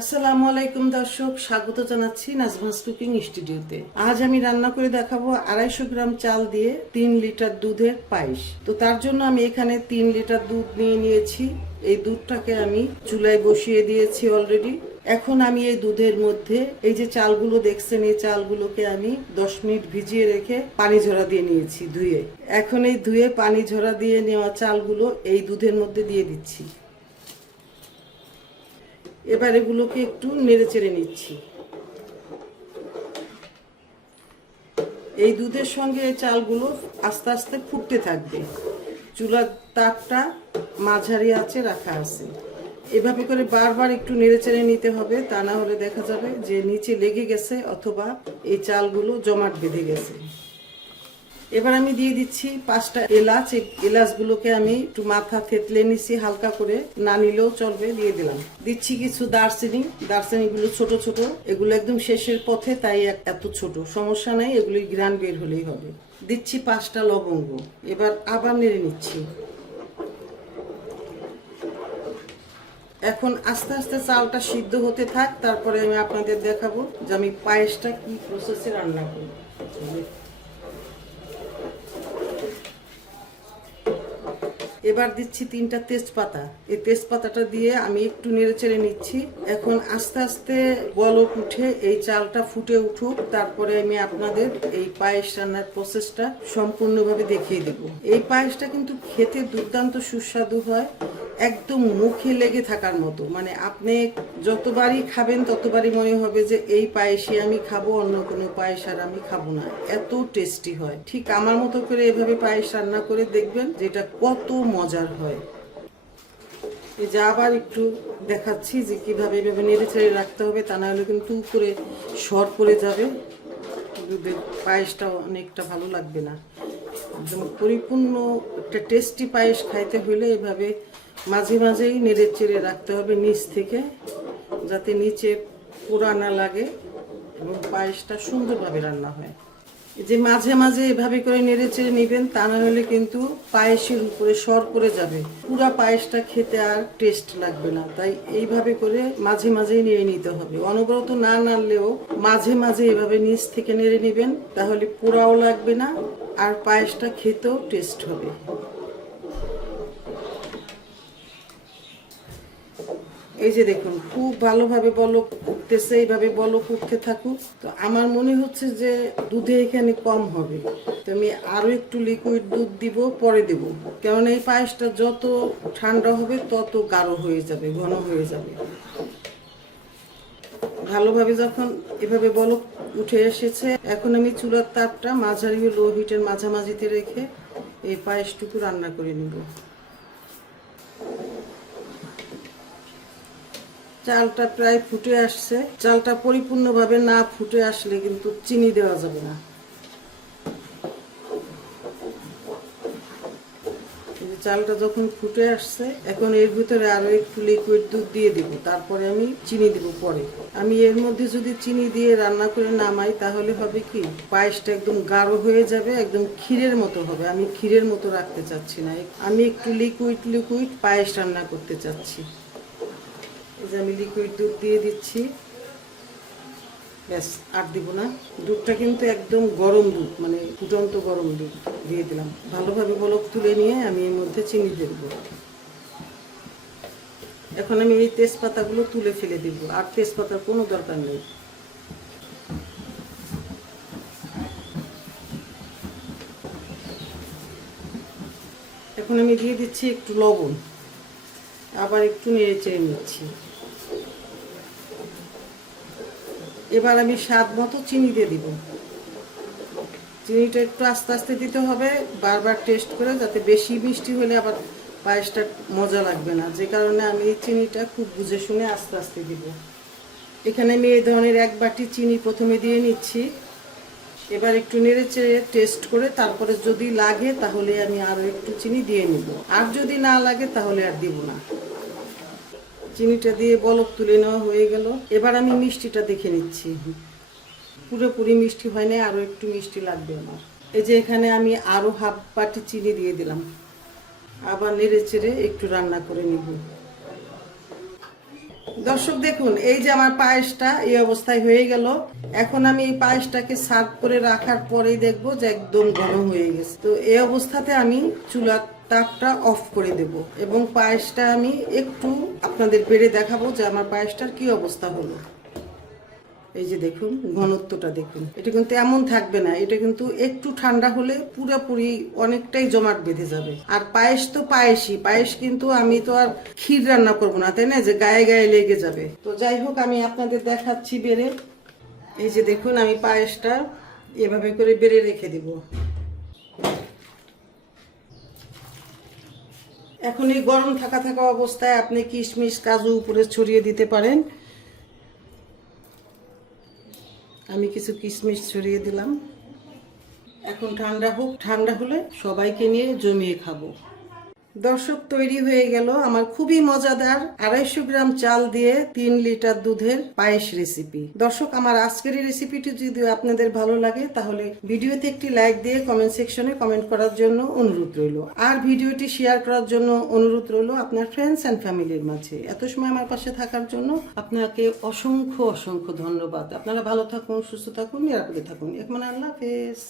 আসসালামু আলাইকুম দর্শক, স্বাগত জানাচ্ছি নাজমাস কুকিং স্টুডিওতে। আজ আমি রান্না করে দেখাবো 250 গ্রাম চাল দিয়ে 3 লিটার দুধের পায়েস। তো তার জন্য আমি এখানে 3 লিটার দুধ নিয়ে নিয়েছি। এই দুধটাকে আমি চুলায় বসিয়ে দিয়েছি অলরেডি। এখন আমি এই দুধের মধ্যে এই যে চালগুলো দেখছেন, এই চালগুলোকে আমি 10 মিনিট ভিজিয়ে রেখে পানি ঝরা দিয়ে নিয়েছি ধুয়ে। এখন এই ধুয়ে পানি ঝরা দিয়ে নেওয়া চালগুলো এই দুধের মধ্যে দিয়ে দিচ্ছি। এবার এগুলোকে একটু নেড়ে চেড়ে নিচ্ছি। এই দুধের সঙ্গে এই চালগুলো আস্তে আস্তে ফুটতে থাকবে। চুলার তাপটা মাঝারি আঁচে রাখা আছে। এভাবে করে বারবার একটু নেড়ে চেড়ে নিতে হবে, তা না হলে দেখা যাবে যে নিচে লেগে গেছে অথবা এই চালগুলো জমাট বেঁধে গেছে। এবার আমি দিয়ে দিচ্ছি 5টা এলাচ। এলাচগুলোকে আমি একটু মাথা থেতলে নিছি হালকা করে, না নিলেও চলবে, দিয়ে দিলাম। দিচ্ছি কিছু দারচিনিগুলো ছোট ছোট, এগুলো একদম শেষের পথে, তাই এত ছোট, সমস্যা নাই, এগুলি গ্রান বের হলেই হবে। দিচ্ছি 5টা লবঙ্গ। এবার আবার নেড়ে নিচ্ছি। এখন আস্তে আস্তে চালটা সিদ্ধ হতে থাক, তারপরে আমি আপনাদের দেখাবো যে আমি পায়েসটা কি প্রসেসে রান্না করি। এবার দিচ্ছি 3টা তেজপাতা। এই তেজপাতাটা দিয়ে আমি একটু নেড়ে চেড়ে নিচ্ছি। এখন আস্তে আস্তে বলক উঠে এই চালটা ফুটে উঠুক, তারপরে আমি আপনাদের এই পায়েস রান্নার প্রসেসটা সম্পূর্ণভাবে দেখিয়ে দেব। এই পায়েসটা কিন্তু খেতে দুর্দান্ত সুস্বাদু হয়, একদম মুখে লেগে থাকার মতো। মানে আপনি যতবারই খাবেন ততবারই মনে হবে যে এই পায়েসই আমি খাবো, অন্য কোনো পায়েস আর আমি খাবো না, এত টেস্টি হয়। ঠিক আমার মতো করে এভাবে পায়েস রান্না করে দেখবেন যেটা কত মজার হয়। এই যে আবার একটু দেখাচ্ছি যে কিভাবে এভাবে নেড়ে ছেড়ে রাখতে হবে, তা না হলে কিন্তু উপরে সর পড়ে যাবে, দুধের পায়েসটা অনেকটা ভালো লাগবে না। একদম পরিপূর্ণ একটা টেস্টি পায়েস খাইতে হলে এভাবে মাঝে মাঝেই নেড়ে চেড়ে রাখতে হবে নিচ থেকে, যাতে নিচে পোড়া না লাগে এবং পায়েসটা সুন্দরভাবে রান্না হয়। যে মাঝে মাঝে এভাবে করে নেড়ে চেড়ে নেবেন, তা না হলে কিন্তু পায়েসের উপরে সর পড়ে যাবে, পুরা পায়েসটা খেতে আর টেস্ট লাগবে না। তাই এইভাবে করে মাঝে মাঝেই নেড়ে নিতে হবে, অনবরত না নাড়লেও মাঝে মাঝে এভাবে নিচ থেকে নেড়ে নেবেন, তাহলে পোড়াও লাগবে না আর পায়েসটা খেতেও টেস্ট হবে। এই যে দেখুন খুব ভালোভাবে বলক উঠতেছে, এইভাবে বলক উঠতে থাকুক। তো আমার মনে হচ্ছে যে দুধে এখানে কম হবে, তো আমি আরো একটু লিকুইড দুধ দিব, পরে দেব, কারণ এই পায়েসটা যত ঠান্ডা হবে তত গাঢ় হয়ে যাবে, ঘন হয়ে যাবে। ভালোভাবে যখন এভাবে বলক উঠে এসেছে, এখন আমি চুলার তাপটা মাঝারি লো হিটের মাঝামাঝিতে রেখে এই পায়েসটুকু রান্না করে নিব। চালটা প্রায় ফুটে আসছে। চালটা পরিপূর্ণভাবে না ফুটে আসলে কিন্তু চিনি দেওয়া যাবে না। চালটা যখন ফুটে আসছে, এখন এর ভিতরে আরো একটু লিকুইড দুধ দিয়ে দিব, তারপরে আমি চিনি দিব পরে। আমি এর মধ্যে যদি চিনি দিয়ে রান্না করে নামাই তাহলে হবে কি, পায়েসটা একদম গাঢ় হয়ে যাবে, একদম ক্ষীরের মতো হবে। আমি ক্ষীরের মতো রাখতে চাচ্ছি না, আমি একটু লিকুইড পায়েস রান্না করতে চাচ্ছি। এই যে আমি লিকুইড দুধ দিয়ে দিচ্ছি, ব্যাস আর দিব না। দুধটা কিন্তু একদম গরম দুধ, মানে ফুটন্ত গরম দুধ দিয়ে দিলাম। ভালোভাবে বলক তুলে নিয়ে আমি এর মধ্যে চিনি দেব। এখন আমি এই তেজপাতাগুলো তুলে ফেলে দিব, আর তেজপাতার কোনো দরকার নেই। এখন আমি দিয়ে দিচ্ছি একটু লবণ, আবার একটু নেড়ে চেড়ে নিচ্ছি। এবার আমি স্বাদ মতো চিনি দিয়ে দিব। চিনিটা একটু আস্তে আস্তে দিতে হবে, বারবার টেস্ট করে, যাতে বেশি মিষ্টি হলে আবার পায়েসটা মজা লাগবে না, যে কারণে আমি এই চিনিটা খুব বুঝে শুনে আস্তে আস্তে দিব। এখানে আমি এই ধরনের 1 বাটি চিনি প্রথমে দিয়ে নিচ্ছি। এবার একটু নেড়ে চেড়ে টেস্ট করে তারপরে যদি লাগে তাহলে আমি আরও একটু চিনি দিয়ে নিব, আর যদি না লাগে তাহলে আর দিব না। চিনিটা দিয়ে বলক তুলে নেওয়া হয়ে গেল। এবার আমি মিষ্টিটা দেখে নিচ্ছি, পুরোপুরি মিষ্টি হয় না, আরো একটু মিষ্টি লাগবে আমার। এই যে এখানে আমি আরো হাফ বাটি চিনি দিয়ে দিলাম, আবার নেড়ে চেড়ে একটু রান্না করে নিব। দর্শক দেখুন, এই যে আমার পায়েসটা এই অবস্থায় হয়ে গেল। এখন আমি এই পায়েসটাকে সার্ভ করে রাখার পরেই দেখবো যে একদম গরম হয়ে গেছে। তো এই অবস্থাতে আমি চুলার তাপটা অফ করে দেব এবং পায়েসটা আমি একটু আপনাদের বেড়ে দেখাবো যে আমার পায়েসটার কি অবস্থা হলো। এই যে দেখুন, ঘনত্বটা দেখুন, এটা কিন্তু এমন থাকবে না, এটা কিন্তু একটু ঠান্ডা হলে পুরোপুরি অনেকটাই জমাট বেঁধে যাবে। আর পায়েস তো পায়েসই, পায়েস কিন্তু আমি তো আর ক্ষীর রান্না করবো না, তাই না, যে গায়ে গায়ে লেগে যাবে। তো যাই হোক, আমি আপনাদের দেখাচ্ছি বেড়ে। এই যে দেখুন, আমি পায়েসটা এভাবে করে বেড়ে রেখে দিব। এখন এই গরম থাকা থাকা অবস্থায় আপনি কিশমিশ কাজু উপরে ছড়িয়ে দিতে পারেন। আমি কিছু কিশমিশ ছড়িয়ে দিলাম। এখন ঠান্ডা হোক, ঠান্ডা হলে সবাইকে নিয়ে জমিয়ে খাবো। দর্শক, তৈরি হয়ে গেল আমার খুবই মজাদার 250 গ্রাম চাল দিয়ে 3 লিটার দুধের পায়েস রেসিপি। দর্শক, আমার আজকের এই রেসিপিটি যদি আপনাদের ভালো লাগে তাহলে ভিডিওতে একটি লাইক দিয়ে কমেন্ট সেকশনে কমেন্ট করার জন্য অনুরোধ রইল। আর ভিডিওটি শেয়ার করার জন্য অনুরোধ রইল আপনার ফ্রেন্ডস অ্যান্ড ফ্যামিলির মাঝে। এত সময় আমার পাশে থাকার জন্য আপনাকে অসংখ্য অসংখ্য ধন্যবাদ। আপনারা ভালো থাকুন, সুস্থ থাকুন, নিরাপদে থাকুন। এখন আল্লাহ হাফেজ।